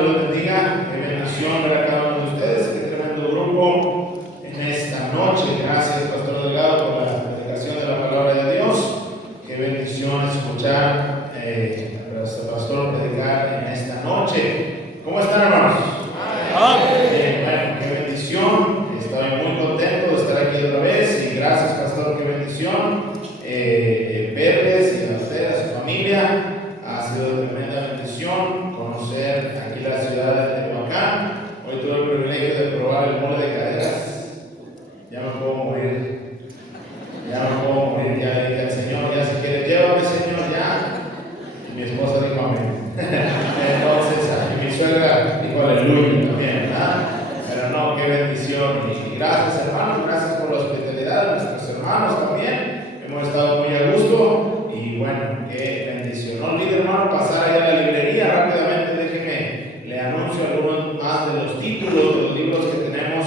Dios les bendiga. Qué bendición ver a cada uno de ustedes. Qué tremendo grupo en esta noche. Gracias, Pastor Delgado, por la predicación de la palabra de Dios. Qué bendición escuchar a nuestro pastor predicar en esta noche. ¿Cómo están, hermanos? Bueno, qué bendición. Estoy muy contento de estar aquí otra vez. Y gracias, Pastor, qué bendición. Verles y a usted, a su familia. Ha sido de tremenda bendición conocer aquí la ciudad de Tehuacán. Hoy tuve el privilegio de probar el mole de caderas. Ya me puedo morir. Ya le dije al Señor, ya si quieres, llévame, Señor, ya. Y mi esposa dijo amén. Entonces, mi suegra dijo aleluya también, ¿verdad? Pero no, qué bendición. Y gracias, hermanos, gracias por la hospitalidad de nuestros hermanos también. Hemos estado muy a gusto y bueno, qué bendición. No olvide, hermano, pasar allá a la librería rápidamente. Déjeme, le anuncio algunos más de los títulos de los libros que tenemos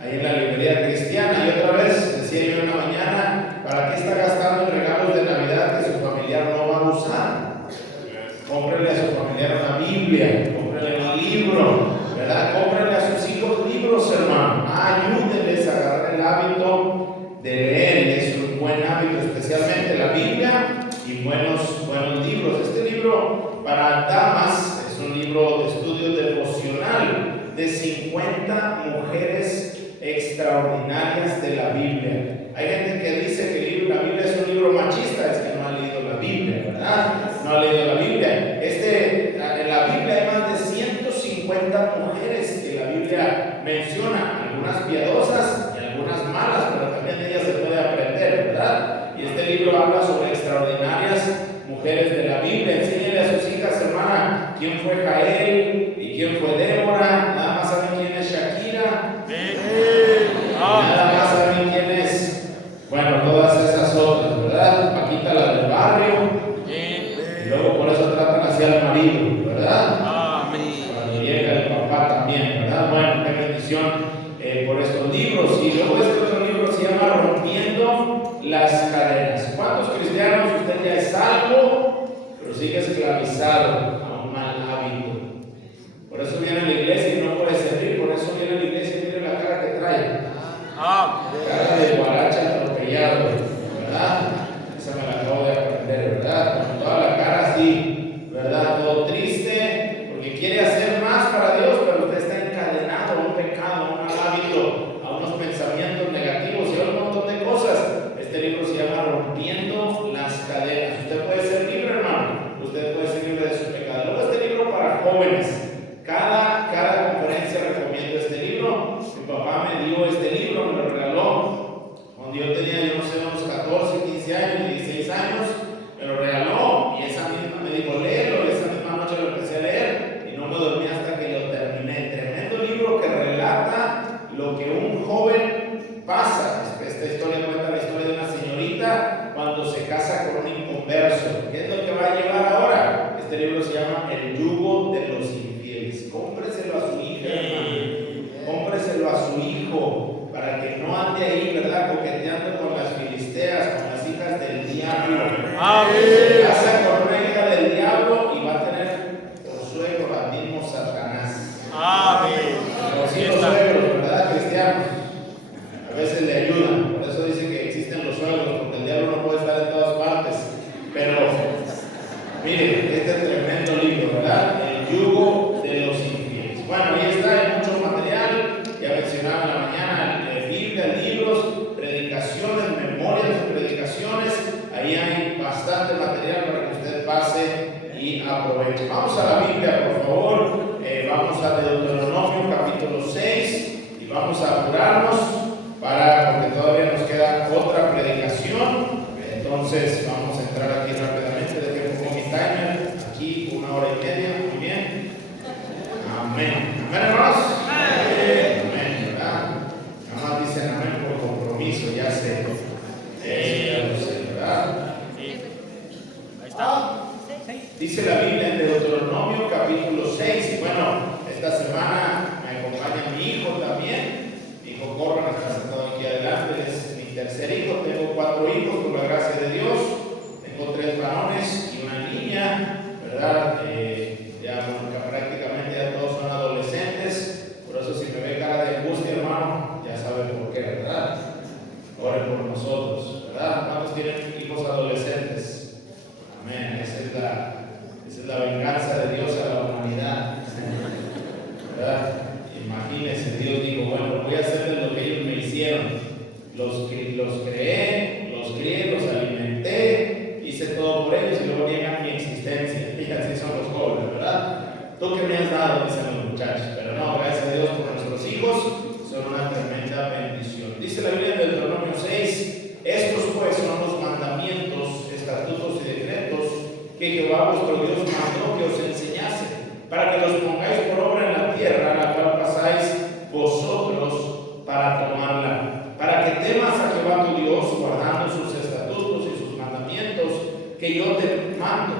ahí en la librería cristiana. Y otra vez, decía yo en la mañana, ¿para qué está gastando en regalos de Navidad que su familiar no va a usar? Cómprele a su familiar una Biblia, cómprele un libro, ¿verdad? Cómprele a sus hijos libros, hermano. Ayúdenles a agarrar el hábito de leer. Es un buen hábito, especialmente la Biblia y buenos libros. Este libro para damas es un libro de estudio devocional de 50 mujeres extraordinarias de la Biblia. Hay gente que dice que la Biblia es un libro machista, es que no ha leído la Biblia, ¿verdad? No ha leído la Biblia. En la Biblia hay más de 150 mujeres que la Biblia menciona, algunas piadosas y algunas malas, pero también de ellas se puede aprender, ¿verdad? Y este libro habla sobre extraordinarias mujeres de la Biblia. Enséñale a sus hijas, hermana, quién fue Jael y quién fue Débora. Nada más saben quién es Shakira. Nada más saben quién es, bueno, todas esas otras, ¿verdad? Paquita, la del barrio. Y luego por eso tratan así al marido, ¿verdad? Cuando llega el papá también, ¿verdad? Bueno, qué bendición por estos libros. Y luego este otro libro se llama Rompiendo las Cadenas. ¿Cuántos cristianos usted ya es salvo, pero sigue esclavizado a un mal hábito? Por eso viene a la iglesia y no puede servir. Por eso viene a la iglesia y mire la cara que trae. Cara de guaracha atropellado, ¿verdad? Esa me la acabo de aprender, ¿verdad? Con toda la cara así, ¿verdad? Todo triste, porque quiere hacer más para Dios, pero usted está encadenado a un pecado, a un mal hábito, a unos pensamientos negativos y a un montón de cosas. Este libro se llama Rompiendo las Cadenas. Usted puede ser libre, hermano. Usted puede ser libre de su pecado. Luego este libro para jóvenes. Cada conferencia recomiendo este libro. Mi papá me dio este libro, me lo regaló cuando yo tenía, yo no sé, unos 14, 15 años, 16 años. Me lo regaló y esa misma me dijo, léelo. Y esa misma noche lo empecé a leer y no me dormí hasta que lo terminé. Tremendo libro que relata lo que un joven pasa. Esta historia cuenta la historia de una señorita cuando se casa con un inconverso. ¿Qué es lo que va a llevar ahora? Este libro se llama El yugo de los infieles. Cómpreselo a su hija, hermano. Cómpreselo a su hijo para que no ande ahí, ¿verdad? Coqueteando con las filisteas, con las hijas del diablo. Se casa con una hija del diablo y va a tener por suegro al mismo Satanás. Los hijos suegros, ¿verdad? Cristianos. A veces le ayudan, por eso dicen que existen los suegros, porque el diablo no puede estar en todas partes. Pero, miren, este es tremendo libro, ¿verdad? El yugo de los infieles. Bueno, ahí está, hay mucho material, ya mencionaba en la mañana, Biblia, libros, predicaciones, memorias de predicaciones. Ahí hay bastante material para que usted pase y aproveche. Vamos a la Biblia, por favor. Vamos a Deuteronomio capítulo 6 y vamos a apurarnos porque todavía nos queda otra predicación. Entonces vamos a entrar aquí rápidamente. Dejemos mi timer aquí 1 hora y media. Muy bien. Amén. Amén, hermanos. Amén, ¿verdad? Nada más dicen amén por compromiso, ya sé. Ya lo sé, ¿verdad? Ahí está. Dice la Biblia en Deuteronomio capítulo 6. Y bueno, esta semana me acompaña mi hijo también. Mi hijo Corban está sentado aquí adelante, es mi tercer hijo. Tengo 4 hijos por la gracia de Dios. Tengo 3 varones y una niña, ¿verdad? Ya prácticamente ya todos Lo que me has dado, dicen los muchachos. Pero no, gracias a Dios por nuestros hijos, son una tremenda bendición. Dice la Biblia en Deuteronomio 6, estos pues son los mandamientos, estatutos y decretos que Jehová vuestro Dios mandó que os enseñase, para que los pongáis por obra en la tierra, la cual pasáis vosotros para tomarla, para que temas a Jehová tu Dios, guardando sus estatutos y sus mandamientos que yo te mando,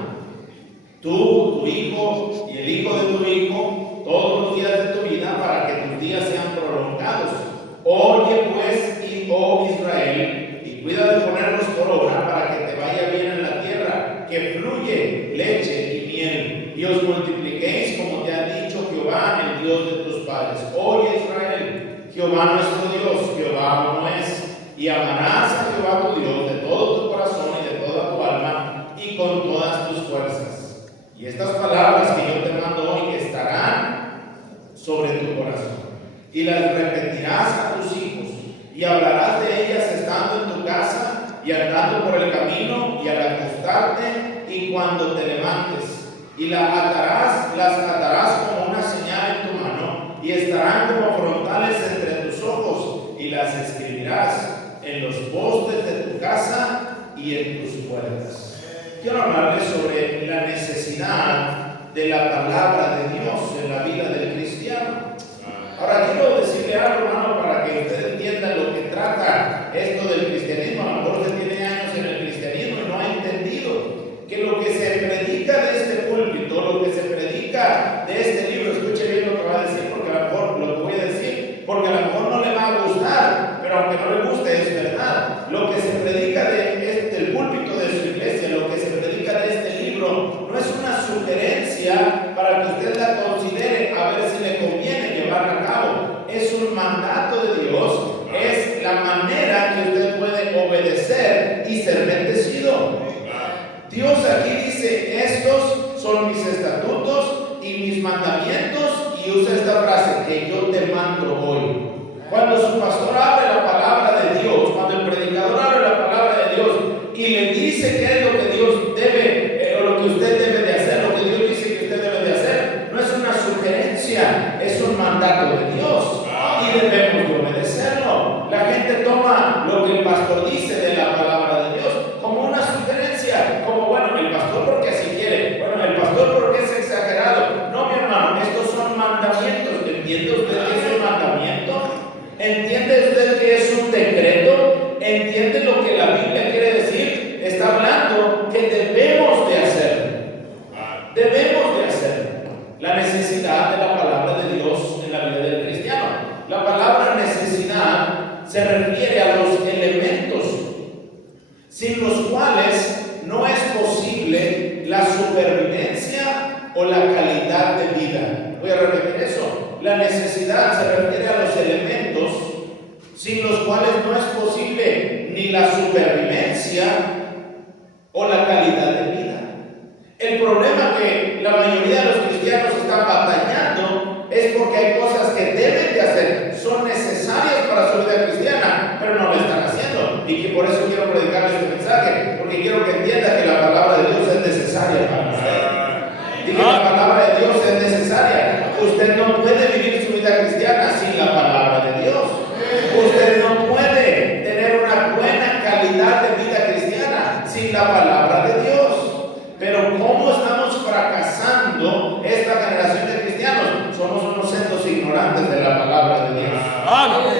tú, tu hijo y el hijo de tu hijo, todos los días de tu vida, para que tus días sean prolongados. Oye pues, oh Israel, y cuida de ponerlos por obra, para que te vaya bien en la tierra, que fluye leche y miel, y os multipliquéis como te ha dicho Jehová, el Dios de tus padres. Oye Israel, Jehová nuestro Dios, Jehová uno es, y amarás a Jehová tu Dios de todo tu corazón y de toda tu alma y con todas tus fuerzas. Y estas palabras que yo te mando hoy estarán sobre tu corazón, y las repetirás a tus hijos, y hablarás de ellas estando en tu casa y andando por el camino y al acostarte y cuando te levantes, y las atarás como una señal en tu mano, y estarán como frontales entre tus ojos, y las escribirás en los postes de tu casa y en tus puertas. Quiero hablarles sobre la necesidad de la palabra de Dios en la vida del cristiano. Ahora quiero decirle algo, hermano, para que usted entienda lo que trata esto del cristianismo. A lo mejor usted tiene años en el cristianismo y no ha entendido que lo que se predica de este púlpito, lo que se predica de este libro, escuche bien lo que va a decir, porque a lo mejor lo que voy a decir, porque a lo mejor no le va a gustar, pero aunque no le guste es verdad. Lo que se predica del púlpito de su iglesia, lo que se predica de este libro, no es una sugerencia para que usted la considere a ver si le conviene llevarla a cabo. Es un mandato de Dios, es la manera que usted puede obedecer y ser bendecido. Dios aquí dice, estos son mis estatutos y mis mandamientos, y usa esta frase, que yo te mando hoy. Cuando su pastor abre la palabra de Dios, cuando el predicador abre la palabra de Dios y le dice qué es lo que Dios debe, o lo que usted debe de hacer, lo que Dios dice que usted debe de hacer, no es una sugerencia, es un mandato de Dios y debemos de obedecerlo. La gente toma lo que el pastor dice de la palabra de Dios como una sugerencia, como bueno, el pastor porque así quiere, bueno, el pastor porque es exagerado. No, mi hermano, estos son mandamientos. ¿Entiende usted que es un mandamiento? ¿Entiende usted que es un decreto? ¿Entiende lo que la Biblia quiere decir? Está hablando que debemos de hacer. Debemos de hacer. La necesidad de la palabra de Dios en la vida del cristiano. La palabra necesidad se refiere a los elementos sin los cuales no es posible la supervivencia o la calidad de vida. Voy a repetir eso. La necesidad se refiere a los elementos sin los cuales no es posible ni la supervivencia o la calidad de vida. El problema que la mayoría de los cristianos están batallando es porque hay cosas que deben de hacer, son necesarias para su vida cristiana, pero no lo están haciendo. Y que por eso quiero predicar este mensaje, porque quiero que entienda que la palabra de Dios es necesaria para usted. Diga, la palabra de Dios es necesaria. Usted no puede vivir su vida cristiana sin la palabra de Dios. Usted no puede tener una buena calidad de vida cristiana sin la palabra de Dios. Pero ¿cómo estamos fracasando esta generación de cristianos? Somos unos centros ignorantes de la palabra de Dios.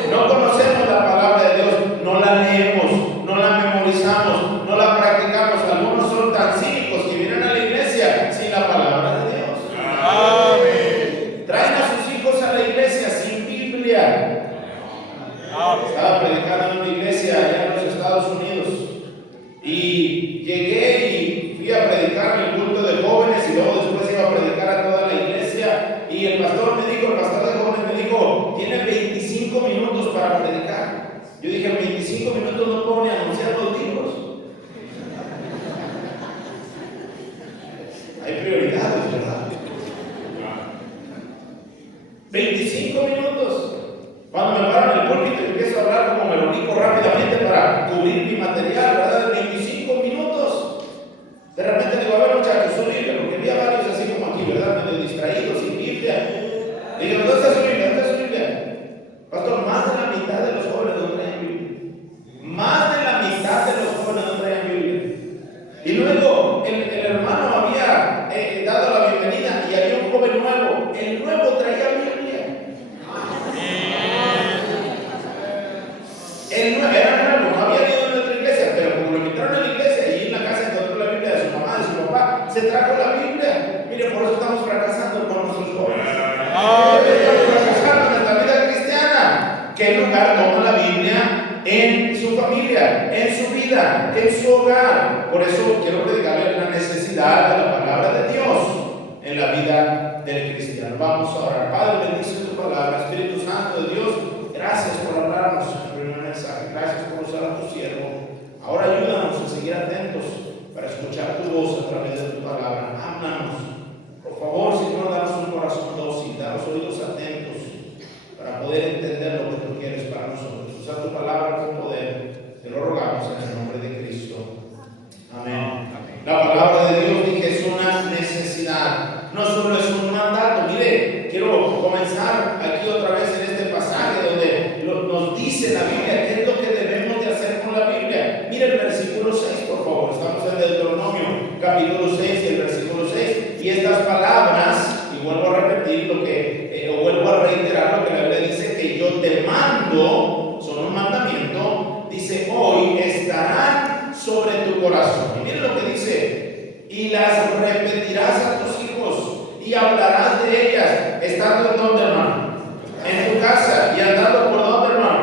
No conocemos la palabra de Dios, no la leemos, no la memorizamos, no la practicamos. Algunos son tan cínicos que vienen a la iglesia sin la palabra de Dios. Traen a sus hijos a la iglesia sin Biblia. Estaba predicando en una iglesia allá en los Estados Unidos y llegué y fui a predicar en el culto de jóvenes y luego después iba a predicar a toda la iglesia, y el pastor de jóvenes me dijo, tiene 25 minutos para predicar. Yo dije, 25 minutos no puedo ni anunciar los libros. Hay prioridades, ¿verdad? 25 minutos. Cuando me paro en el púlpito y empiezo a hablar como me lo digo rápidamente para cubrir mi material, ¿verdad? 25 minutos. De repente digo, a ver muchachos, su Biblia, porque vi a varios así como aquí, ¿verdad? Medio distraídos. Diga, ¿dónde está su Biblia? ¿Dónde está su Biblia? Pastor, más de la mitad de los jóvenes no traen Biblia. Más de la mitad de los jóvenes no traen Biblia. Y luego el hermano había dado la bienvenida y había un joven nuevo. El nuevo traía Biblia. El nuevo era nuevo, no había ido a nuestra iglesia, pero como lo invitaron a la iglesia y en la casa encontró la Biblia de su mamá, de su papá, se trajo la Biblia. Mire, por eso estamos fracasando con nuestros jóvenes. Estamos fracasando en nuestra vida cristiana. ¿Qué lugar toma la Biblia en su familia, en su vida, en su hogar? Por eso quiero predicarle la necesidad de la palabra de Dios en la vida del cristiano. Vamos a orar. Padre, bendice tu palabra. Espíritu Santo de Dios, gracias por hablarnos en el primer mensaje. Gracias por usar a tu siervo. Ahora ayúdanos a seguir atentos para escuchar tu voz a través de tu palabra. Háblanos. Por favor, Señor, danos un corazón dócil, danos oídos atentos para poder entender lo que tú quieres para nosotros. Usa tu palabra con poder. Te lo rogamos en el nombre de Cristo. Amén. La palabra de Dios, dije, es una necesidad. No solo es un mandato. Mire, quiero comenzar aquí otra vez en este pasaje donde nos dice la Biblia qué es lo que debemos de hacer con la Biblia. Mire el versículo 6, por favor. Estamos en Deuteronomio, capítulo 6 y el versículo 6. Y estas palabras, y vuelvo a repetir o vuelvo a reiterar lo que la Biblia dice, que yo te mando, son un mandamiento, dice, hoy estarán sobre tu corazón. Y miren lo que dice, y las repetirás a tus hijos, y hablarás de ellas, estando en donde, hermano, en tu casa, y andando por donde, hermano,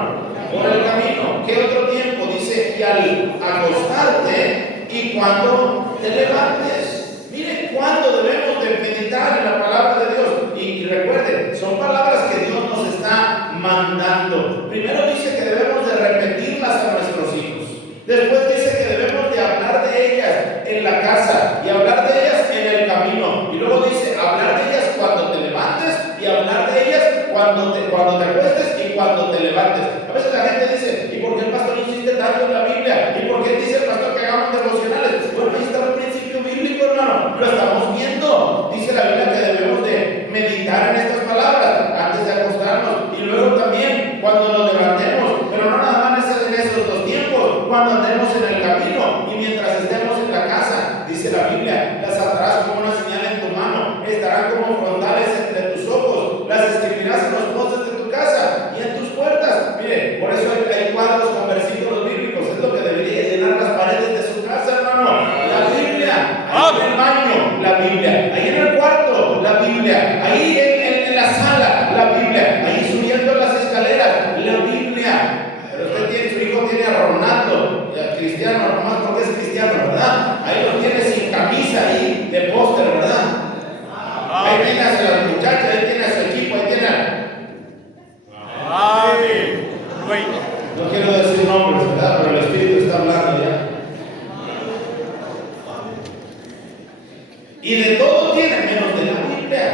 por el camino. ¿Qué otro tiempo? Dice, y al acostarte, y cuando te levantes. Miren cuándo debemos de meditar en la palabra de Dios. Y recuerden, son palabras que Dios nos está mandando. Primero dice que debemos de repetirlas a nuestros hijos. Después dice que debemos de hablar de ellas en la casa y hablar de ellas en el camino. Y luego dice hablar de ellas cuando te levantes y hablar de ellas cuando te acuestes y cuando te levantes. A veces la gente dice, ¿y por qué el pastor insiste tanto en la Biblia? ¿Y por qué dice el pastor que hagamos devocionales? Bueno, ahí está un principio bíblico, hermano. Lo estamos viendo. Dice la Biblia que debemos de meditar en estas palabras antes de acostarnos y luego también cuando nos levantemos, pero no nada más en esos dos tiempos, cuando andemos en el camino y mientras estemos en la casa. Dice la Biblia, las atarás como una señal en tu mano, estarán como frontales entre tus ojos, las escribirás en los postes de tu casa y en tus puertas. Mire, por eso hay cuadros con versículos bíblicos, es lo que debería llenar las paredes de su casa, hermano. La Biblia, ahí en el baño, la Biblia, ahí en el cuarto, la Biblia, ahí en la sala, la Biblia, ahí subiendo las escaleras, la Biblia. Pero su hijo tiene a Ronaldo, cristiano, nomás porque es cristiano, ¿verdad? Ahí lo tiene sin camisa ahí de póster, ¿verdad? Ahí tiene a las muchachas, ahí tiene a su equipo, ahí tiene no quiero decir nombres, ¿verdad? Pero el Espíritu está hablando ya. Y de todo tiene menos de la Biblia.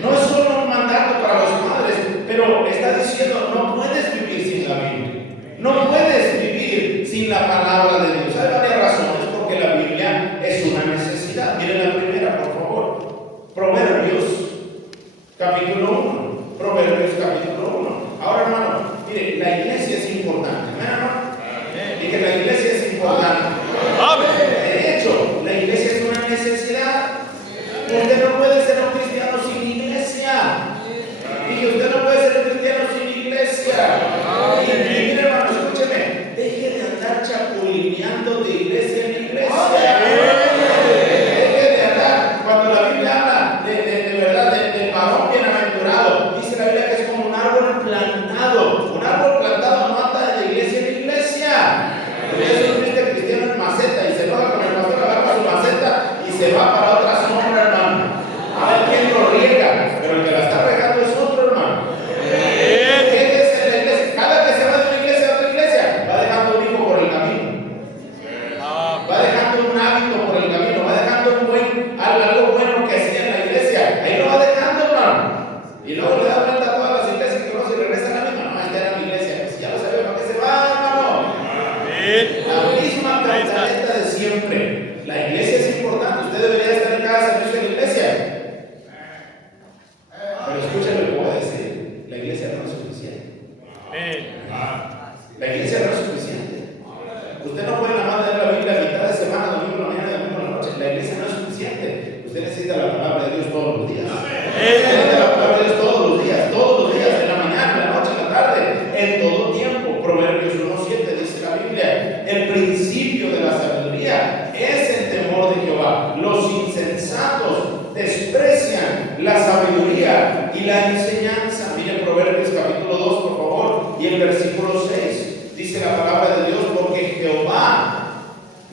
No es solo un mandato para los padres, pero está diciendo, no puedes vivir sin la Biblia. No puedes vivir sin la palabra de Dios. Hay varias razones porque la Biblia es una necesidad. Miren la primera, por favor. Proverbios, capítulo 1. Proverbios, capítulo 1. Ahora, hermano, mire, la iglesia es importante. ¿Ven, hermano? Y que la iglesia es importante. De hecho, la iglesia es una necesidad. Usted no puede ser un cristiano sin iglesia. Y usted no puede ser un cristiano sin iglesia. Y mire, hermano, escúcheme. Deje de andar chapulineando de iglesia en iglesia. Deje de andar. Cuando la Biblia habla de verdad del varón bienaventurado, dice la Biblia que es como un árbol plantado. Un árbol plantado no anda de iglesia en iglesia. Usted es un cristiano en maceta y se enoja con el pastor, agarra su maceta y se va para otra sombra, hermano. A ver quién lo riega, pero el que la está regando es otro, hermano. Quédese en la iglesia. Cada que se va de una iglesia a otra iglesia, va dejando un hijo por el camino. Va dejando un hábito por el camino, va dejando algo bueno que hacía en la iglesia. Ahí lo va dejando, hermano. Y luego le da vuelta a todas las iglesias que conoce y regresa a la misma. No, esta era mi iglesia. Pues ya lo sabía, ¿para qué se va, hermano? La misma cantaleta de siempre. La iglesia es importante. Usted debería estar en cada servicio de la iglesia. Pero Lee la palabra de Dios todos los días, en la mañana, en la noche, en la tarde, en todo tiempo. Proverbios 1:7 dice la Biblia: el principio de la sabiduría es el temor de Jehová. Los insensatos desprecian la sabiduría y la enseñanza. Mire Proverbios capítulo 2, por favor, y el versículo 6. Dice la palabra de Dios: porque Jehová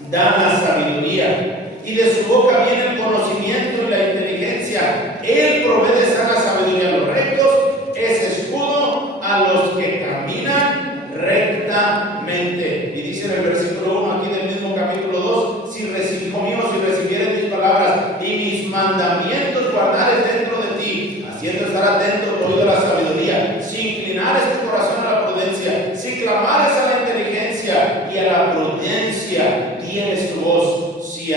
da la sabiduría, y de su boca viene el conocimiento y la inteligencia. Él provee de sana sabiduría a los rectos, es escudo a los que caminan rectamente. Y dice en el versículo 1 aquí del mismo capítulo 2: si recibieres mis palabras y mis mandamientos guardares dentro de ti, haciendo estar atento tu oído a la sabiduría, si inclinares tu corazón a la prudencia, si clamares a la inteligencia y a la prudencia tienes tu voz, si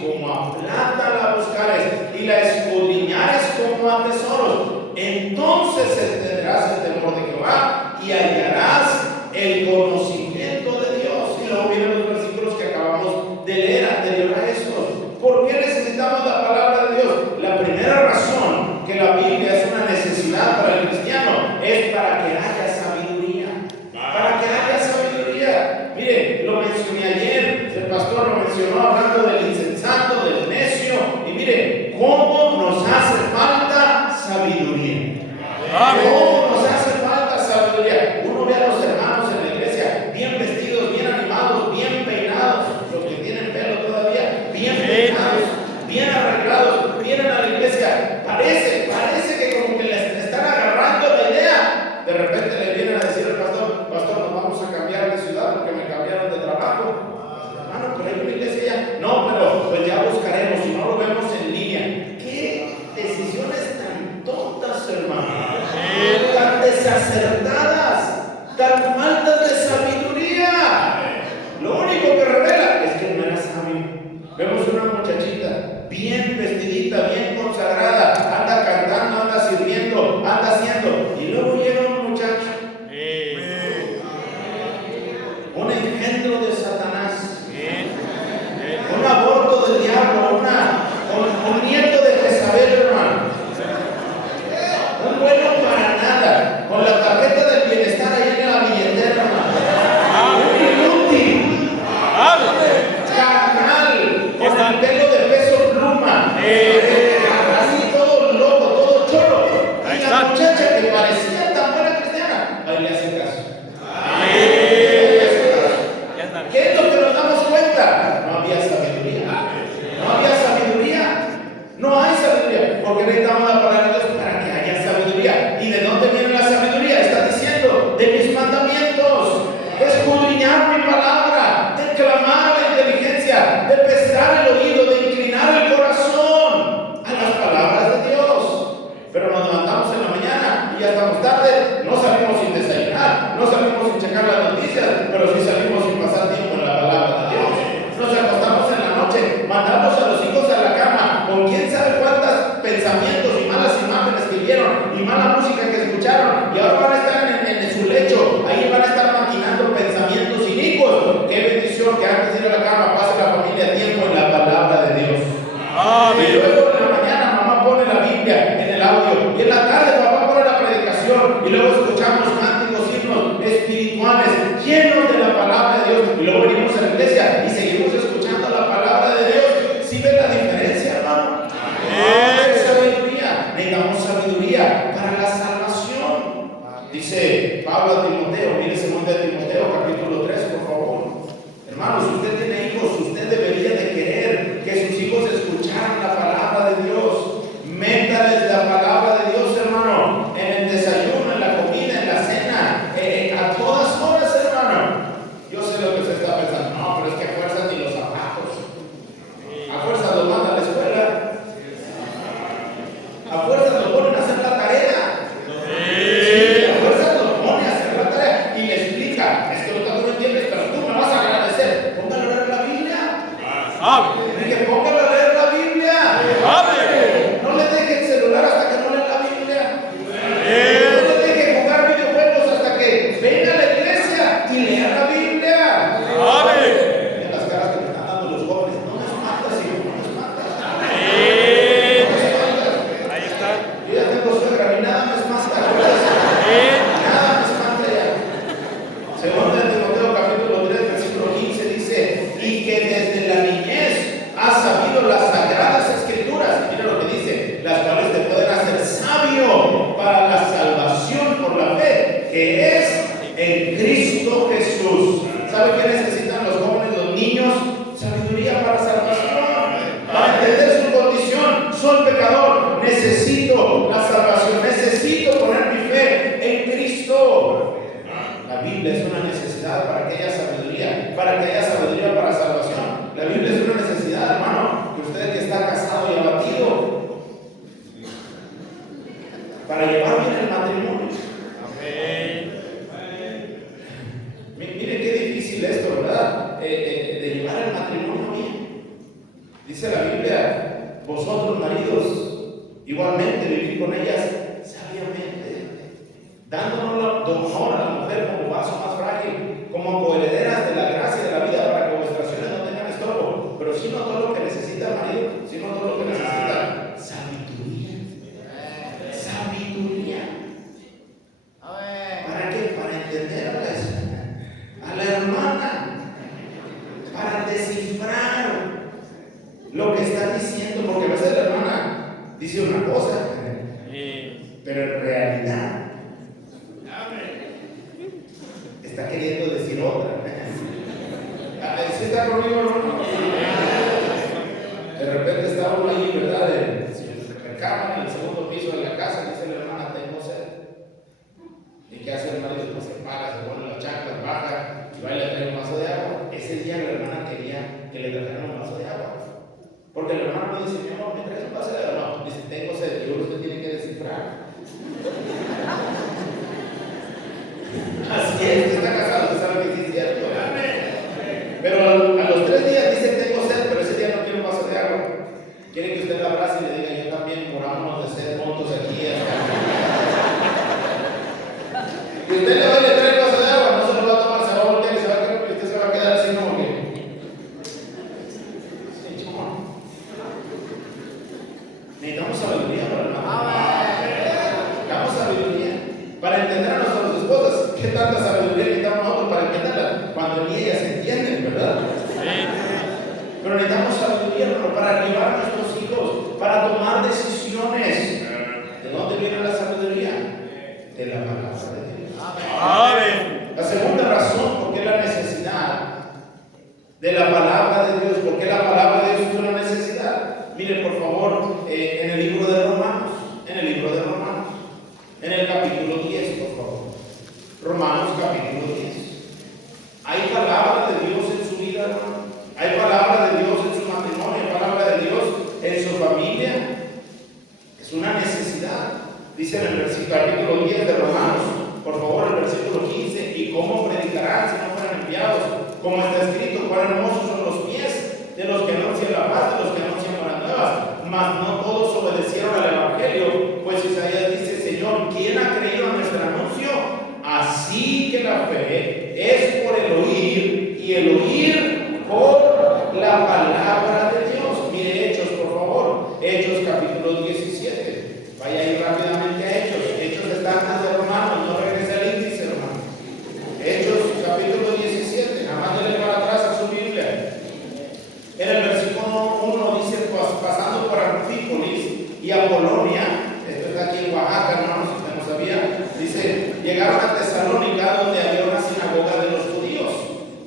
como a plata la buscares y la escudriñares como a tesoros, entonces tendrás el temor de Jehová y hallarás el conocimiento de Dios. Y luego vienen los versículos que acabamos de leer anterior a estos. ¿Por qué necesitamos la palabra de Dios? La primera razón que la Biblia es una necesidad para el cristiano es para que haya sabiduría. Para que haya sabiduría. Mire, lo mencioné ayer, el pastor lo mencionó hablando del insensato, del necio. Y mire, cómo nos hace falta sabiduría. ¿Cómo nos hace falta sabiduría? Uno ve a los hermanos en la iglesia bien vestidos, bien animados, bien peinados, los que tienen pelo todavía, bien peinados, bien arreglados, vienen a la iglesia. Parece que como que les están agarrando la idea. De repente le vienen a decir al pastor: pastor, nos vamos a cambiar de ciudad porque me cambiaron de trabajo. Hermano, pero hay una iglesia ya. No, pero pues ya buscaremos, si no lo vemos en línea. ¿Qué decisiones tan tontas, hermano? Tan desacertadas, tan faltas de sabiduría. Lo único que revela es que no era sabio. Vemos una muchachita bien vestidita, bien consagrada, anda cantando, anda sirviendo, anda haciendo, y luego llega un muchacho, un engendro de Satanás, un aborto del diablo, un nieto de Jezabel, hermano, un bueno para nada, con la tarjeta del bienestar ahí en la billetera, hermano, un inútil, carnal, con el pelo de peso pluma, así todo loco, todo cholo, y la muchacha que parecía tan buena cristiana, ahí le hace caso. ¿Qué es lo que nos damos cuenta? No había sabiduría. No había sabiduría. No hay sabiduría. Porque necesitamos la palabra de Dios para que haya sabiduría. ¿Y de dónde viene la sabiduría? Está diciendo: de mis mandamientos, de escudriñar mi palabra, de clamar a la inteligencia, de prestar el oído, de inclinar el corazón a las palabras de Dios. Pero nos levantamos en la mañana y ya estamos tarde, no salimos sin desayunar, no salimos sin checar las noticias, pero sí salimos sin pasar tiempo en la palabra de Dios. Nos acostamos en la noche, mandamos a los hijos a la cama con quién sabe cuántos pensamientos y malas imágenes que vieron y mala música que escucharon, y ahora van a estar en su lecho, ahí van a estar maquinando pensamientos inicuos. Qué bendición que antes de ir a la cama pase la familia tiempo en la palabra de Dios. Y luego en la mañana mamá pone la Biblia en el audio, y en la tarde papá pone la predicación, y luego escuchamos cánticos, himnos espirituales llenos de la palabra de Dios, y luego venimos a la iglesia y seguimos escuchando la palabra de Dios. ¿Sí ven la diferencia, hermano? Sabiduría. Necesitamos sabiduría para la salvación. Dice Pablo a Timoteo, mire 2 Timoteo capítulo 3, por favor. Hermanos, si usted tiene hijos, usted debería de querer que sus hijos escucharan la palabra de Dios. Métales la palabra de Dios, hermano, en el desayuno, en la comida, en la cena, a todas horas, hermano. Yo sé lo que se está pensando. No, pero es que a fuerza ni los zapatos. A fuerza los manda a la escuela. A fuerza los ponen a hacer la tarea. Sí, a fuerza los pone a hacer la tarea y le explica: es que ahorita tú no entiendes, pero tú me vas a agradecer. Póngalo a leer la Biblia. Que póngalo a leer la Biblia. No le deje el celular hasta que no lea la Biblia. No le deje jugar videojuegos hasta que venga a la iglesia y lea la Biblia. Miren las caras que me están dando los jóvenes. No me espantas, hijo, no me espantas. No me espantas. que haya sabiduría, para salvación. La Biblia es una necesidad, hermano, que usted que está casado y abatido, para llevar bien el matrimonio. Amén. Mire qué difícil esto, ¿verdad? De llevar el matrimonio bien. Dice la Biblia, vosotros maridos, igualmente vivid con ellas sabiamente, dándonos honor a la mujer como vaso más frágil, como coherederas de la gracia de la vida, para que vuestras acciones no tengan estorbo. Pero si no todo lo que necesita el marido, sino todo lo que necesita sabiduría. Sabiduría. ¿Para qué? Para entender a la hermana, para descifrar lo que está diciendo, porque a veces la hermana dice una cosa, pero en realidad está queriendo decir otra. ¿Sí está conmigo, hermano? De repente está uno ahí, ¿verdad? En cama, en el segundo piso de la casa, dice la hermana, tengo sed. ¿Y qué hace el marido? Pues se para, se pone las chanclas, baja y va y le trae un vaso de agua. Ese día la hermana quería que le trajeran un vaso de agua. Porque el hermano no dice, mi amor, ¿me traes un vaso de agua? No, dice, tengo sed. Y usted tiene que descifrar. Así es, usted está casado, usted sabe que sí es cierto. Pero a los 3 días dice, tengo sed, pero ese día no quiere un vaso de agua. Quiere que usted la abrace y le diga, yo también, morámonos de sed juntos aquí. Y usted le va y le trae el vaso de agua, no se lo va a tomar, se va a voltear y se va a quedar, y usted se va a quedar así como que. Sí, chumón. Necesitamos sabiduría, ¿verdad? Necesitamos sabiduría para entender a nuestras esposas. ¿Qué tanta sabiduría necesitamos nosotros para entenderla? Cuando ni ellas entienden, ¿verdad? Pero necesitamos sabiduría, hermano, para llevar a nuestros hijos, para tomar decisiones. ¿De dónde viene la sabiduría? De la palabra de Dios. Amén. La segunda razón por qué la necesidad de la palabra de Dios, por qué la palabra de Dios es una necesidad. Mire, por favor, en el libro de Romanos, en el capítulo 10, por favor. Romanos capítulo 10. Hay palabra de Dios en su vida, hermano. Hay palabra de Dios en su matrimonio, hay palabra de Dios en su familia. Es una necesidad. Dice en el capítulo 10 de Romanos, por favor, el versículo 15, ¿y cómo predicarán si no fueran enviados? Como está escrito, cuán hermosos son los pies de los que anuncian la paz, de los que anuncian buenas nuevas. Mas no todos obedecieron al evangelio, pues Isaías dice, Señor, ¿quién ha creído a nuestro anuncio? Así que la fe es por el oír, y el oír por la palabra de Dios. Mire Hechos, por favor. Hechos capítulo 17. Vaya ahí rápidamente a Hechos. Hechos está antes de Romanos, no regrese al índice, hermano. Hechos capítulo 17. Nada más dele para atrás a su Biblia. En el versículo 1 dice, pasando por Anfípolis y Apolonia, esto está aquí en Oaxaca, hermano, si usted no sabía, dice, llegaron a Tesalónica, donde había una sinagoga de los judíos.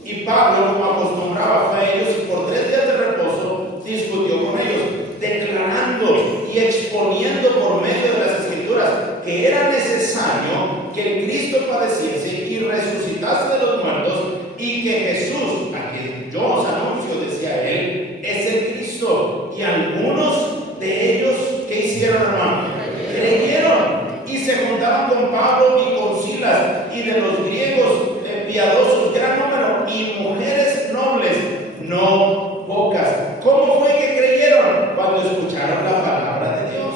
Y Pablo, como acostumbraba, fue a ellos y por 3 días de reposo discutió con ellos, declarando y exponiendo por medio de las Escrituras que era necesario que el Cristo padeciese y resucitase de los muertos, y que Jesús, a quien yo os anuncio, decía él, es el Cristo. Y algunos de ellos, ¿qué hicieron, hermano? Creyeron y se juntaban con Pablo y con Silas, y de los griegos piadosos gran número, y mujeres nobles no pocas. ¿Cómo fue que creyeron? Cuando escucharon la palabra de Dios.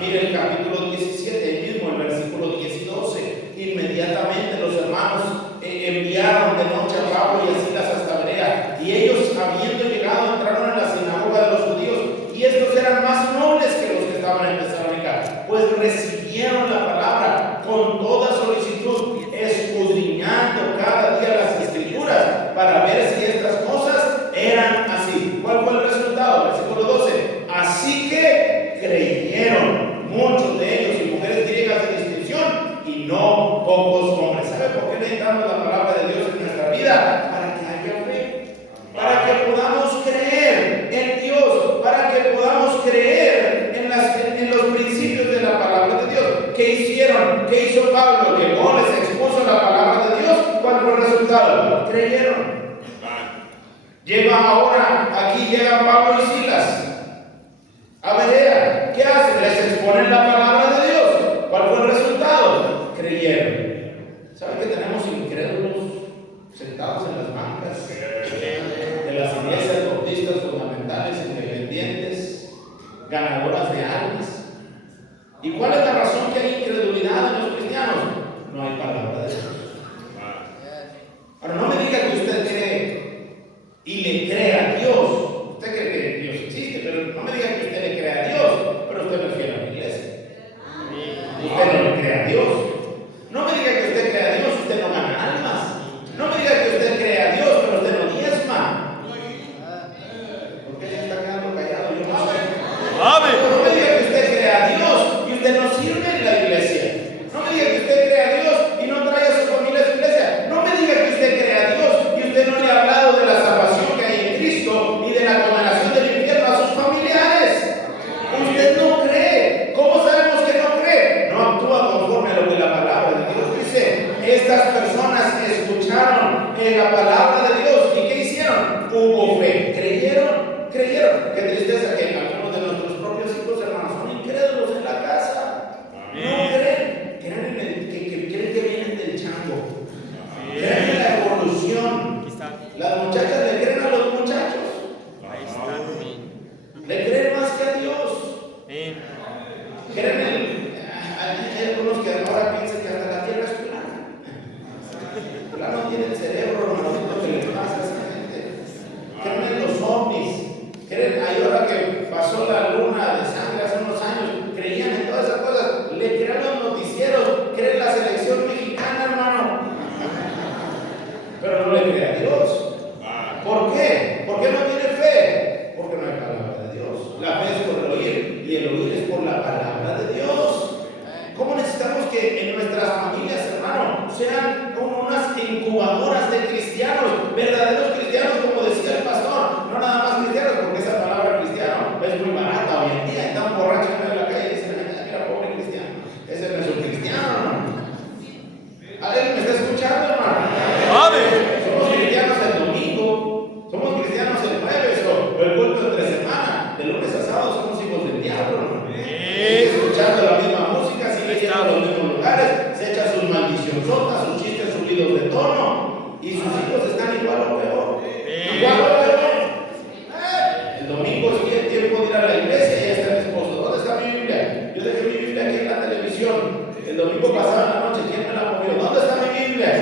Mire el capítulo 17, el mismo, el versículo 10 y 12. Inmediatamente los hermanos enviaron de noche a Pablo y a Silas hasta Berea, y ellos, habiendo llegado, entraron en la sinagoga de los judíos, y estos eran más nobles que los que estaban en Tesalónica, pues recibieron la palabra con toda solicitud, escudriñando cada día las Escrituras para ver si estas cosas eran así. ¿Cuál fue el resultado? Versículo 12. Así que creyeron muchos de ellos y mujeres griegas de distinción, y no pocos hombres. ¿Sabe por qué necesitamos la palabra de Dios en nuestra vida? Para que haya fe, para que podamos creer en Dios, para que podamos creer en los principios de la palabra de Dios. ¿Qué hicieron? ¿Qué hizo Pablo? Llegó, les expuso la palabra de Dios. ¿Cuál fue el resultado? Creyeron. Aquí llega Pablo y Silas a Berea. ¿Qué hacen? Les exponen la palabra de Dios. ¿Cuál fue el resultado? Creyeron. ¿Saben que tenemos incrédulos sentados en las bancas de las iglesias bautistas fundamentales, independientes, ganadoras de almas? ¿Y cuál es la razón que hay incredulidad en los cristianos? No hay palabra de Dios. Ahora, no me diga que usted cree y le cree a Dios. Usted cree que Dios existe, pero no me diga que usted le cree a Dios, pero usted no es fiel a la iglesia. Usted no le cree a Dios. No me diga que usted cree a Dios, usted no gana almas. No me diga que usted cree a Dios, pero usted no diezma. ¿Por qué se está quedando callado? Yo no sé. No me diga que usted cree a Dios y usted no sirve en la iglesia. No me diga que usted cree a Dios y no trae a su familia a su iglesia. No me diga que usted cree a Dios y usted no le ha hablado de la salvación que hay en Cristo y de la condenación del infierno a sus familiares. Usted no cree. ¿Cómo sabemos que no cree? No actúa conforme a lo que la palabra de Dios dice. Estas personas escucharon la palabra de Dios y ¿qué hicieron? Hubo fe. ¿Creyeron? Qué tristeza que algunos de nuestros propios hijos, hermanos, son incrédulos en la casa. No creen. Creen que vienen del chango. Creen en la evolución. Las muchachas le creen a los muchachos. Le creen más que a Dios. Creen hay algunos que ahora piensan que hasta la tierra es plana. Plano tiene el cerebro, hermanito, que les pasa a esa gente. Creen en los ovnis. Creen, ahora que pasó la luna de sangre hace unos años, creían en todas esas cosas. Le creen los noticieros, creen la selección mexicana, hermano. Pero no le cree a Dios. ¿Por qué? ¿Por qué no tiene fe? Porque no hay palabra de Dios. La fe es por el oír y el oír es por la palabra de Dios. ¿Cómo necesitamos que en nuestras familias, hermano, sean como unas incubadoras de cristianos, verdaderos cristianos, como decía el pastor? No nada más cristianos, porque esa palabra cristiano es muy barata hoy en día. Están borrachos en la calle y dicen, mira, pobre cristiano. Ese no es un cristiano, hermano. ¿Alguien me está escuchando, hermano? Somos cristianos el domingo, somos cristianos el jueves o el culto entre semana. De lunes a sábado somos hijos del diablo, hermano. Sigue escuchando la misma música, sigue yendo a los mismos lugares, se echa sus maldicionzotas, sus chistes subidos de tono, y sus hijos están igual o peor. Igual o peor. El domingo es tiempo de ir a la iglesia y ya está mi esposo. ¿Dónde está mi Biblia? Yo dejé mi Biblia aquí en la televisión. El domingo pasado en la noche, ¿quién me la movió? ¿Dónde está mi Biblia?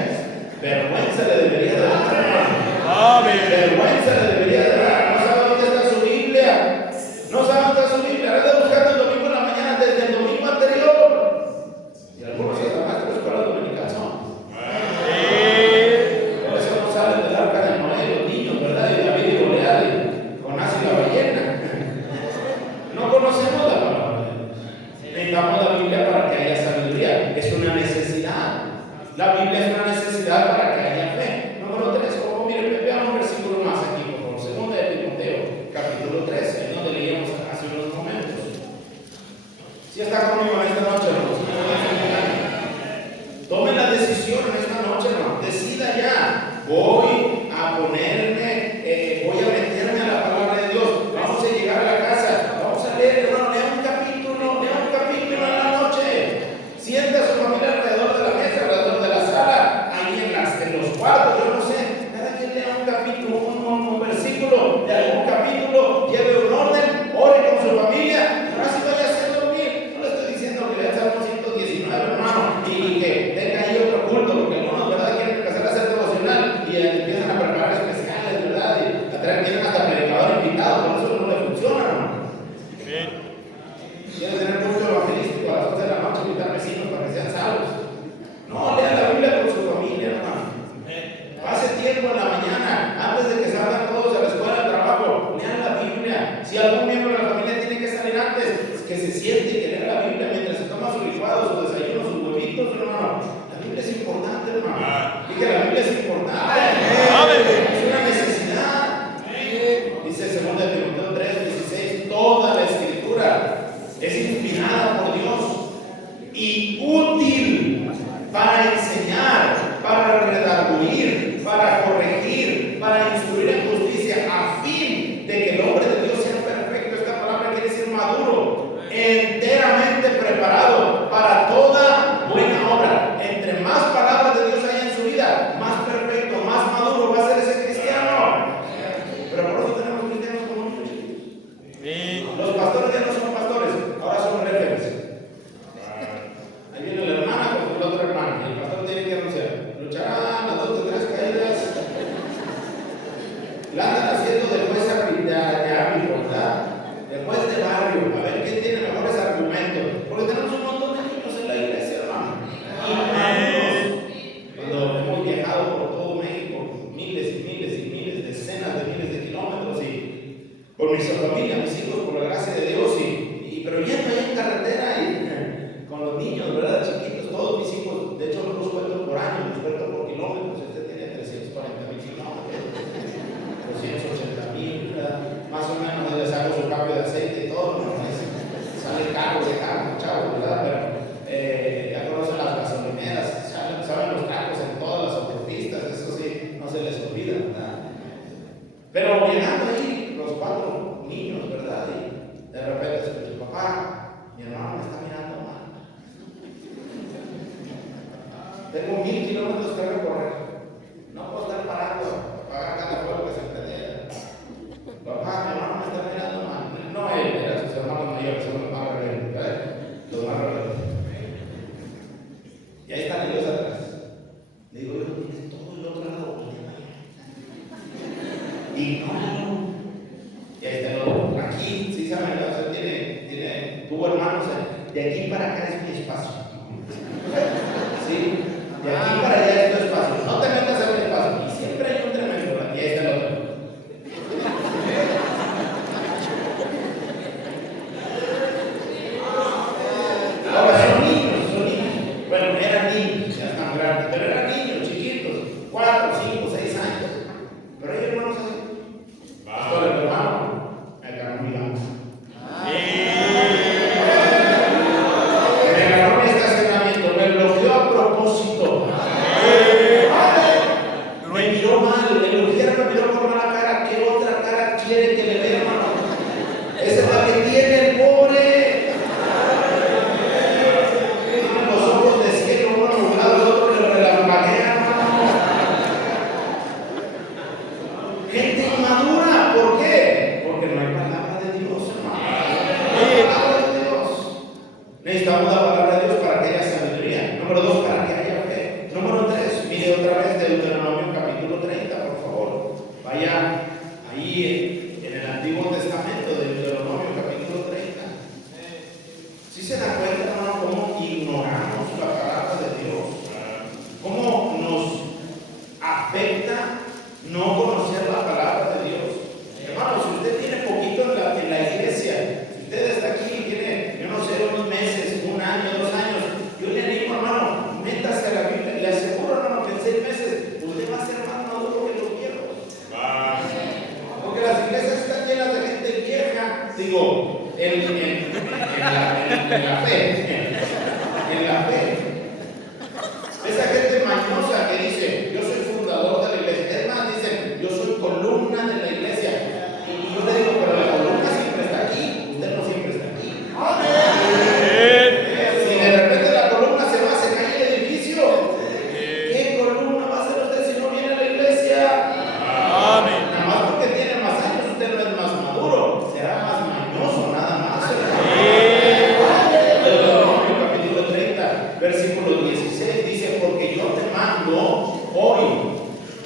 Vergüenza le debería de dar. Vergüenza le debería de dar. No sabe dónde está su Biblia. No sabe dónde está su Biblia. Anda buscando el domingo en la mañana desde el domingo anterior. Y algunos hasta maestros de escuela dominical son. Por eso no salen del arca de Noé, los niños, ¿verdad? Y David y Goliat, y Jonás y la ballena. No conocemos la palabra. Necesitamos la Biblia para que haya sabiduría. Es una necesidad. La Biblia es una necesidad para que haya fe. Número 3, miren, vean un versículo más aquí, por favor. 2 de Timoteo, capítulo 13, es donde leíamos hace unos momentos. Si está conmigo en esta noche, hermanos, tome la decisión en esta noche, hermano. Decida ya. Voy a ponerme, voy a meterme a la palabra de Dios. Vamos a llegar a la casa. Vamos a leer, hermano, lea un capítulo en la noche. Sienta a su familia alrededor de la mesa, alrededor de la sala, ahí en tengo 1000 kilómetros que recorrer. No puedo estar parando para pagar cada fuego que se prendiera. Papá, mi hermano me está mirando mal. No él, era sus hermanos mayores, son los más rebeldes, ¿verdad? Los más rebeldes. Y ahí están ellos atrás. Le digo, yo tienes todo el otro lado. Ignóralo. Y ahí está el otro. Aquí, sí saben, o sea, tuvo hermanos, de aquí para acá es mi espacio. Sí, de aquí para allá es tu espacio. No te metas en mi espacio. Y siempre hay un tremendo. Y ahí está el otro. Ahora son niños. Bueno, eran niños, ya están grandes, pero eran niños, chiquitos, 4, 5, 6 años. Pero hay hermanos así. Pastor, el hermano, me ganó mi gana. Me agarró mi estacionamiento, me bloqueó a propósito. Me miró mal, el ujier me miró con mala cara. ¿Qué otra cara quiere que le vea, hermano? Esa es la que tiene el pobre. Tiene los ojos de cielo, uno nublado, el otro le relampaguea, hermano. Gente inmadura, ¿por qué? Porque no hay palabra de Dios, hermano. No hay palabra de Dios. Necesitamos la palabra de Dios para que haya sabiduría. Número 2, para que haya fe. Número 3, mire otra vez Deuteronomio capítulo 30, por favor. Vaya ahí en el Antiguo Testamento, Deuteronomio capítulo 30. Si se da cuenta, hermano, cómo ignoramos la palabra de Dios, cómo nos afecta no conocer la palabra de Dios. Hermano, si usted tiene poquito en la iglesia, si usted está aquí y tiene, yo no sé, unos meses, 1 año, 2 años, yo le animo, hermano, métase a la Biblia. Le aseguro, hermano, que en 6 meses usted va a ser más maduro que los viejos. Porque las iglesias están llenas de gente vieja, digo, en la fe. En la fe. Esa gente mañosa que dice, yo soy fundador de la iglesia. Es más, dicen, yo soy columna de la iglesia. Y yo le digo, pero la columna siempre está aquí. Usted no siempre está aquí. Si de repente la columna se va, se cae el edificio. ¿Qué columna va a hacer usted si no viene a la iglesia? Nada más porque tiene más años, usted no es más maduro. Será más mañoso, nada más. Deuteronomio capítulo 30, versículo 16 dice, porque yo te mando hoy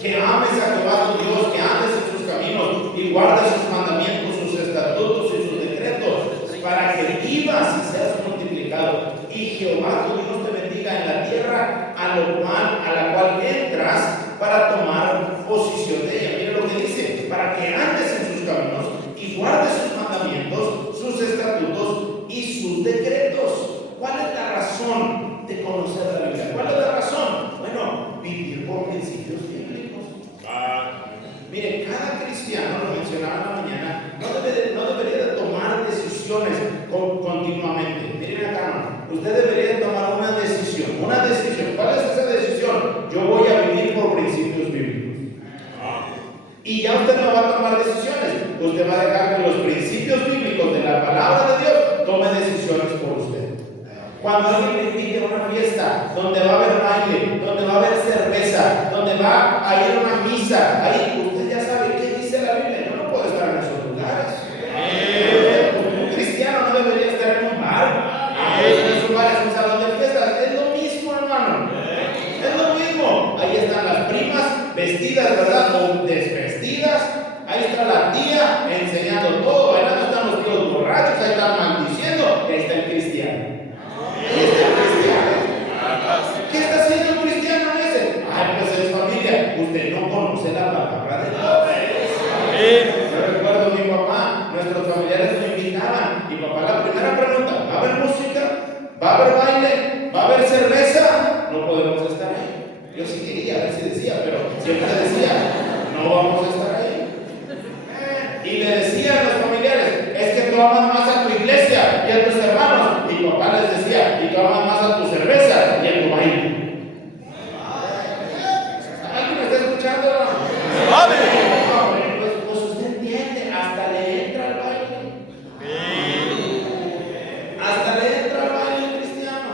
que ames a Jehová tu Dios, que andes en sus caminos y guardes sus mandamientos, sus estatutos y sus decretos, para que vivas y seas multiplicado. Y Jehová tu Dios te bendiga en la tierra a la cual entras para tomar posesión de ella. Mire lo que dice, para que andes en sus caminos y guardes sus mandamientos, sus estatutos y sus decretos. ¿Cuál es la razón de conocer la Biblia? ¿Cuál es la razón? Bueno, vivir por principios bíblicos. Mire, cada cristiano, lo mencionaba en la mañana, no debería de tomar decisiones continuamente. Miren acá, hermano, usted debería de tomar una decisión. Una decisión. ¿Cuál es esa decisión? Yo voy a vivir por principios bíblicos. Y ya usted no va a tomar decisiones. Usted va a dejar que los principios bíblicos de la palabra de Dios tome decisiones por usted. Cuando alguien le invite a una fiesta donde va a haber baile, donde va a haber cerveza, donde va a ir a una misa, ahí usted ya sabe qué dice la Biblia. Yo no puedo estar en esos lugares. Un cristiano no debería estar en un bar. En esos bares, un salón de fiestas. Es lo mismo, hermano. Es lo mismo. Ahí están las primas vestidas, ¿verdad? O desvestidas. Ahí está la tía enseñando todo. Ahí no están los tíos borrachos, ahí están maldiciendo. Y ahí está el cristiano. ¿Qué está haciendo un cristiano ese? Ay, pues es familia. Usted no conoce la palabra de Dios. Yo recuerdo a mi papá, nuestros familiares nos invitaban. Y papá, la primera pregunta: ¿va a haber música? ¿Va a haber baile? ¿Va a haber cerveza? No podemos estar ahí. Yo sí quería, a ver si decía, pero siempre decía: no vamos a estar ahí. Y le decían a los familiares: es que tú amas más a tu iglesia y a tus hermanos. Y papá les decía: y tú amas más a tu cerveza y a tu baile. ¿Alguien me está escuchando? Pues usted entiende, hasta le entra el baile. Hasta le entra el baile cristiano.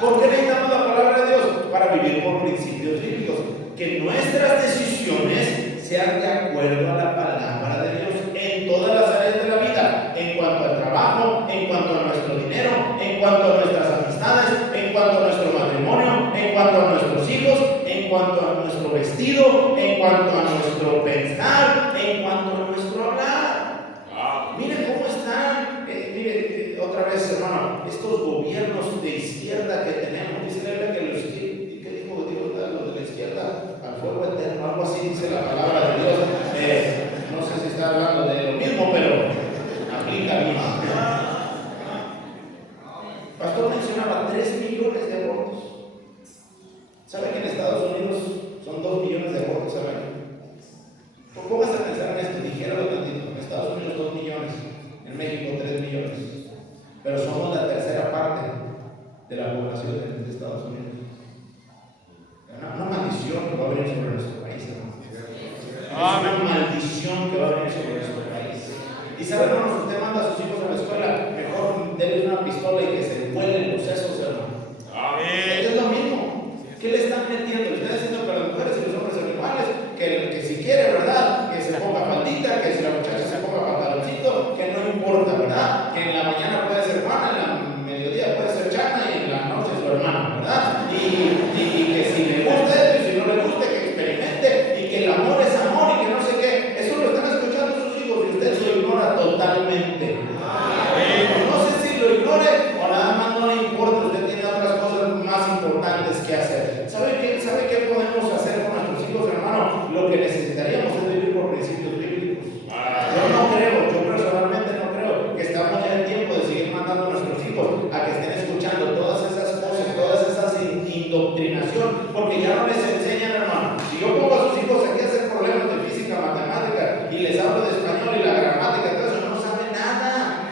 ¿Por qué necesitamos la palabra de Dios? Para vivir vivir por principios bíblicos, que nuestras decisiones sean de acuerdo a la palabra de Dios en todas las áreas de la vida, en cuanto al trabajo, en cuanto a nuestro dinero, en cuanto a nuestras amistades, en cuanto a nuestro matrimonio, en cuanto a nuestros hijos, en cuanto a nuestro vestido, en cuanto a nuestro pensar, en cuanto a nuestro hablar. Miren cómo están, mire, otra vez, hermano, estos gobiernos de izquierda que tenemos. Dice la Biblia que los ¿qué dijo Dios? Los de la izquierda al fuego eterno, algo así dice la palabra de Dios. No sé si está hablando de lo mismo, pero aplica bien. Pastor mencionaba 3 millones de abortos. ¿Sabe que en Estados Unidos son 2 millones de abortos al año? Póngase a pensar en esto, dijeron en Estados Unidos 2 millones, en México 3 millones, pero somos la tercera parte de la población de Estados Unidos. Una maldición que va a venir sobre nuestro país, ¿no? Es una maldición que va a venir sobre nuestro país. Y saben, hermanos, usted manda a sus hijos a la escuela, mejor denle una pistola y que se vuelen los sesos, hermano. Es lo mismo. ¿Qué le están metiendo? Le están diciendo que las mujeres y los hombres son iguales, que si quiere, ¿verdad? Que se ponga faldita, que si la muchacha se ponga pantaloncito, que no importa, ¿verdad? Que en la mañana puede ser Juana, en la mediodía puede ser Chana y en la noche su hermana, ¿verdad? Y que si le gusta esto y si no le gusta, que experimente, y que el amor es amor y que no sé qué. Eso lo están escuchando sus hijos y usted lo ignora totalmente. No sé si lo ignore o nada más no le importa, usted tiene otras cosas más importantes que hacer. ¿Sabe qué podemos hacer con nuestros hijos, hermano? Lo que necesitaríamos es vivir por principios bíblicos. Yo personalmente no creo que estamos ya en tiempo de seguir mandando a nuestros hijos a que estén escuchando todas esas cosas, todas esas indoctrinación, porque ya no les enseñan, hermano. Si yo pongo a sus hijos aquí a hacer problemas de física, matemática y les hablo de español y la gramática, todo eso, no saben nada.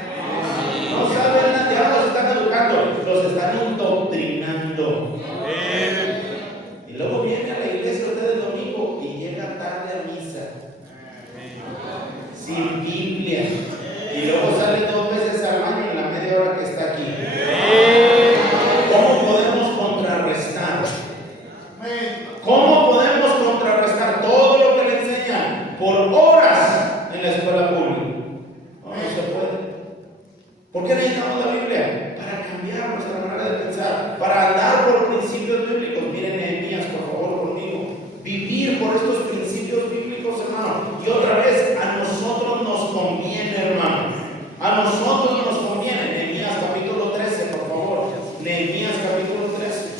No saben nada, ya los están educando, los están indoctrinando. Y luego viene a la iglesia usted el domingo y llega tarde a misa, sin Biblia, y luego sale 2 veces al año en la media hora que está aquí. ¿Cómo podemos contrarrestar? ¿Cómo podemos contrarrestar todo lo que le enseñan por horas en la escuela pública? No se puede. ¿Por qué necesitamos la Biblia? Para cambiar nuestra manera de pensar, para andar por principios bíblicos. Miren Nehemías, por favor, conmigo. Vivir por estos principios bíblicos, hermano. Y otra vez, a nosotros nos conviene, hermano. A nosotros nos conviene. Nehemías capítulo 13, por favor. Nehemías capítulo 13.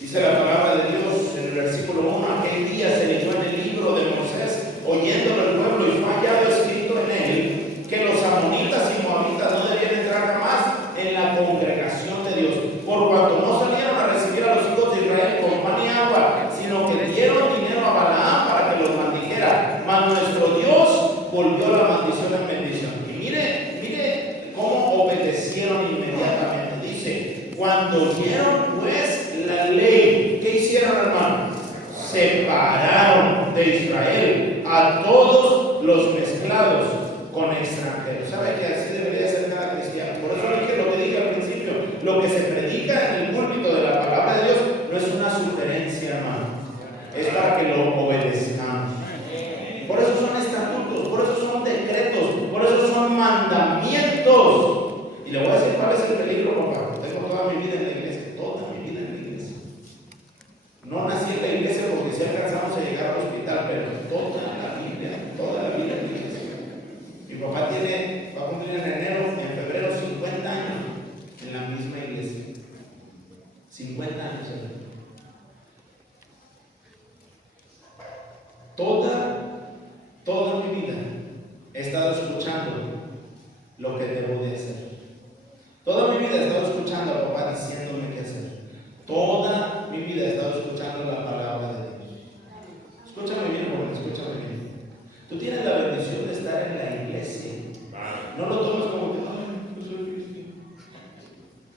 Dice la palabra de Dios en el versículo 1: aquel día se leyó en el libro de Moisés, oyéndolo el pueblo, y fue hallado escrito en él que los amonitas y moabitas no debían entrar jamás en la congregación de Dios, por cuanto no salieron a recibir a los hijos de Israel con pan y agua, sino que dieron dinero a Balaam para que los maldijera. Mas nuestro Dios volvió la maldición en bendición. Y mire cómo obedecieron inmediatamente. Dice: cuando oyeron pues la ley, ¿qué hicieron, hermano? Separaron de Israel a todos los mezclados con extranjeros. ¿Sabe que así debería ser cada cristiano? Por eso dije lo que dije al principio: lo que se predica en el púlpito de la palabra de Dios no es una sugerencia, hermano, es para que lo obedezcamos. Por eso son estatutos, por eso son decretos, por eso son mandamientos. Y le voy a decir cuál es el peligro, papá. Tengo toda mi vida en la iglesia, toda mi vida en la iglesia. No nací en la iglesia porque si alcanzamos a llegar al hospital, pero toda la vida en la iglesia. Mi papá va a cumplir en febrero 50 años en la misma iglesia. 50 años. Toda mi vida he estado escuchando lo que debo de hacer. Toda mi vida he estado escuchando a papá diciéndome qué hacer. Toda mi vida he estado escuchando la palabra de Dios. Escúchame bien, joven, escúchame bien. Tú tienes la bendición de estar en la iglesia. No lo tomes como que, pues soy cristiano.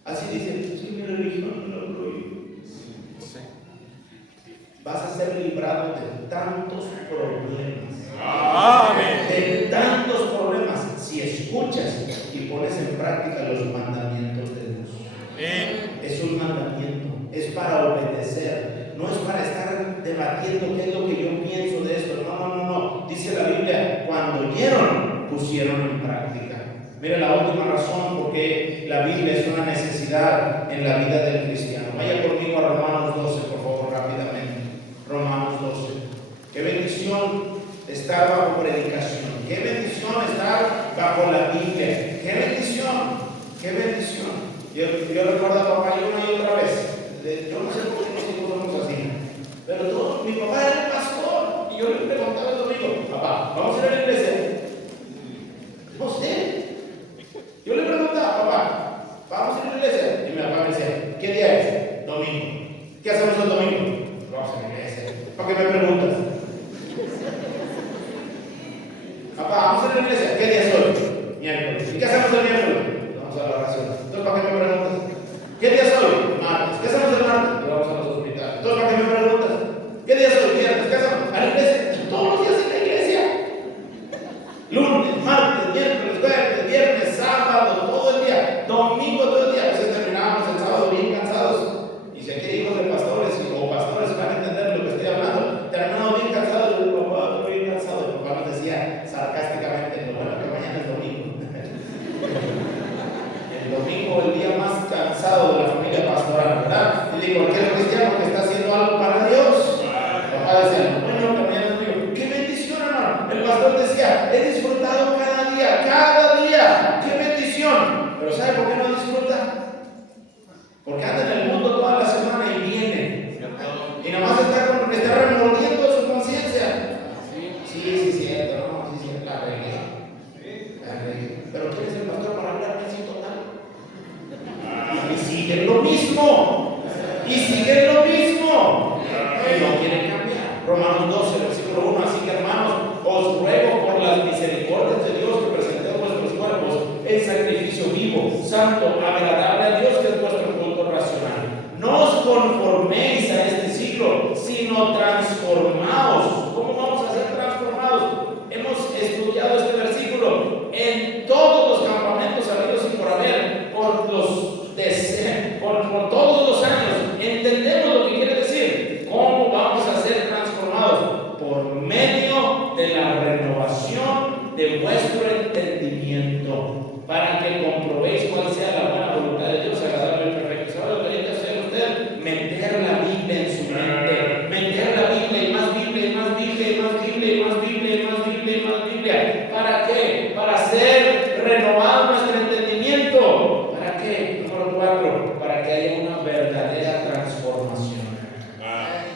Así dicen, sí, mi religión no lo prohíbe. Vas a ser librado de tantos problemas. De tantos problemas si escuchas y pones en práctica los mandamientos de Dios. Es un mandamiento, es para obedecer, no es para estar debatiendo qué es lo que yo pienso de esto. No. Dice la Biblia, cuando oyeron, pusieron en práctica. Mira la última razón por qué la Biblia es una necesidad en la vida del cristiano. Vaya conmigo a Romanos 12, por favor, rápidamente. Romanos 12. Qué bendición estar bajo predicación. Qué bendición estar bajo la Biblia. Qué bendición. Qué bendición. Yo recuerdo a papá una y otra vez. Yo no sé por qué los hijos somos así. Pero mi papá era el pastor. Y yo le preguntaba el domingo, papá, ¿vamos a ir a la iglesia? No sé. Yo le preguntaba, papá, ¿vamos a ir a la iglesia? Y mi papá me decía, ¿qué día es? Domingo. ¿Qué hacemos el domingo? Vamos a la iglesia. ¿Para qué me preguntas? Papá, vamos a la iglesia. ¿Qué día es hoy? Miércoles. ¿Y qué hacemos el miércoles? Vamos a la oración. Entonces, ¿para qué me preguntas? ¿Qué día es hoy? Martes. ¿Qué hacemos el martes? Vamos a los hospitales. Entonces, ¿para qué me preguntas? ¿Qué día es hoy? Viernes. ¿Qué hacemos? A la iglesia. Todos los días en la iglesia. Lunes, martes, miércoles, jueves, viernes, sábado, todo el día. Domingo, todo el día. A veces terminábamos el sábado bien cansados. Y si aquí hay hijos de pastores o pastores van a entender lo que estoy hablando, terminamos bien cansados. Yo digo, papá, estoy bien cansado. Y papá nos decía sarcásticamente, lo bueno que mañana es domingo. El domingo, el día más cansado de la familia pastoral, ¿verdad? Y digo, aquel cristiano que está haciendo algo para Dios. Papá decía, bueno, que mañana es domingo. ¡Qué bendición, hermano! El pastor decía, he disfrutado cada día, cada día. ¡Qué bendición! Pero ¿sabe por qué no disfruta? Porque anda en el mundo toda la semana y viene. Y nada más está remordiendo su conciencia. Sí, cierto, no, sí, la regué. Pero ¿quién es el pastor para hablar así total? Y siguen lo mismo. Y siguen lo mismo. Y no quieren cambiar. Romanos 12, versículo 1. Así que, hermanos, os ruego por las misericordias de Dios que presentéis vuestros cuerpos en sacrificio vivo, santo, agradable a Dios, que es vuestro culto racional. No os conforméis a este siglo, sino transformaos. ¿Cómo vamos a ser transformados? Hemos estudiado este versículo en todos los campamentos habidos y por haber, por todos los años. Entendemos lo que quiere decir. ¿Cómo vamos a ser transformados? Por medio de la renovación de vuestro entendimiento, para que comprobéis cuál sea la buena voluntad de Dios, agradable y perfecta. ¿Sabe lo que tiene que hacer usted? Meter la Biblia en su mente. Meter la Biblia y más Biblia y más Biblia y más Biblia y más Biblia y más Biblia y más Biblia. ¿Para qué? Para ser renovado nuestro entendimiento. ¿Para qué? Número 4, para que haya una verdadera transformación.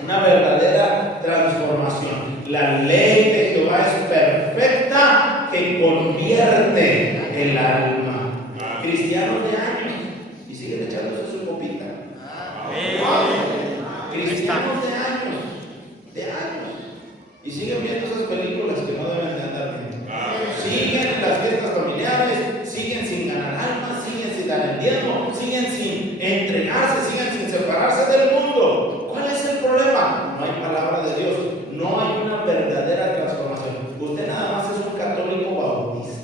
Una verdadera transformación. La ley de Jehová es perfecta, que convierte el alma. Cristianos de años y siguen echándose su copita. Cristianos de años y siguen viendo esas películas que no deben de andar viendo. Siguen en las fiestas familiares, siguen sin ganar almas, siguen sin dar el diezmo, siguen sin entregarse, siguen sin separarse del mundo. ¿Cuál es el problema? No hay palabra de Dios, no hay una verdadera transformación. Usted nada más es un católico bautista.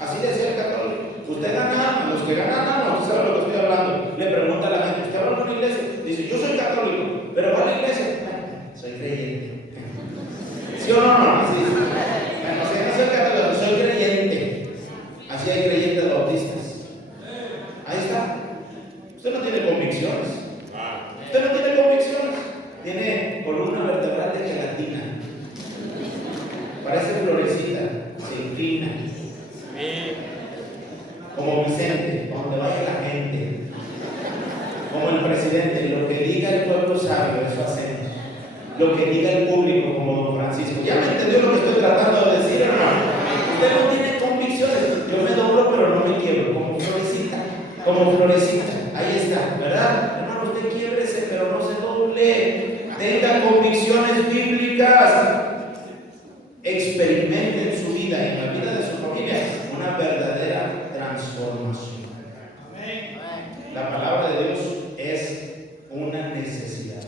Así decía el católico. Usted gana almas, los que ganan almas, usted sabe lo que estoy hablando. Le pregunta a la gente, ¿usted habla en una iglesia? Dice, yo soy católico, pero ¿va a la iglesia? Soy creyente. ¿Sí o no? Así dice. Bueno, si no soy católico, soy creyente. Así hay creyentes bautistas. Ahí está. Usted no tiene convicciones. Usted no tiene convicciones. Tiene columna vertebral de gelatina. Parece florecita. Se inclina. Como Vicente, donde vaya la gente. Como el presidente, lo que diga el pueblo sabio, eso hacemos. Lo que diga el público, como don Francisco. ¿Ya me entendió lo que estoy tratando de decir, hermano? Usted no tiene convicciones. Yo me doblo, pero no me quiebro. Como florecita. Como florecita. Ahí está, ¿verdad? Hermano, usted quiebrese, pero no se doble. Tenga convicciones bíblicas. Experimente en su vida y en la vida de su familia una verdadera transformación. La palabra de Dios es una necesidad.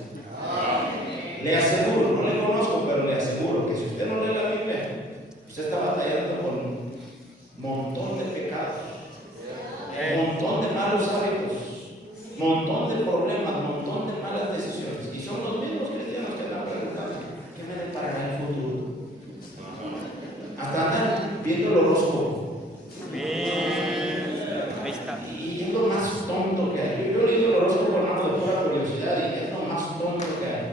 Le aseguro, no le conozco, pero le aseguro que si usted no lee la Biblia, usted está batallando con un montón de pecados, un montón malos hábitos, montón de problemas, montón de malas decisiones. Y son los mismos cristianos que están preguntando, ¿qué me deparará el futuro? Hasta andan viendo el horóscopo. Ahí está. Y es lo más tonto que hay. Yo he leído el horóscopo, hermano, de pura curiosidad, y es lo más tonto que hay.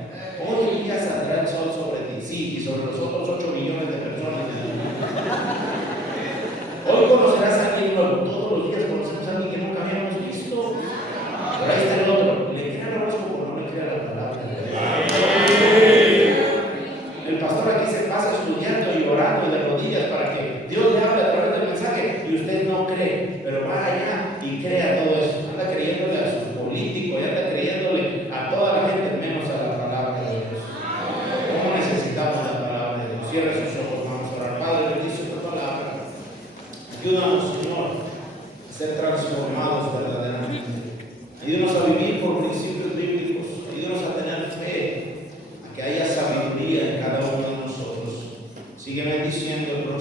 Hoy día saldrá el sol sobre ti, sí, y sobre los otros 8 millones de personas. Hoy conocerás a alguien nuevo. Todos los días conocemos a alguien que nunca habíamos visto. Pero ahí está el otro. ¿Le crea el horóscopo o no le crea la palabra? El pastor aquí se pasa estudiando y orando y de rodillas para que Dios le hable a través del mensaje y usted no cree, pero va allá y crea todo eso. Anda creyéndole a sus políticos y anda creyéndole a toda la gente, menos a la palabra de Dios. ¿Cómo necesitamos la palabra de Dios? Cierre sus ojos, vamos a orar. Padre, bendice tu palabra. Ayúdanos, Señor, a ser transformados verdaderamente. Ayúdanos a vivir por principios bíblicos. Ayúdanos a tener fe, a que haya sabiduría en cada uno de nosotros. Sigue bendiciendo el próximo.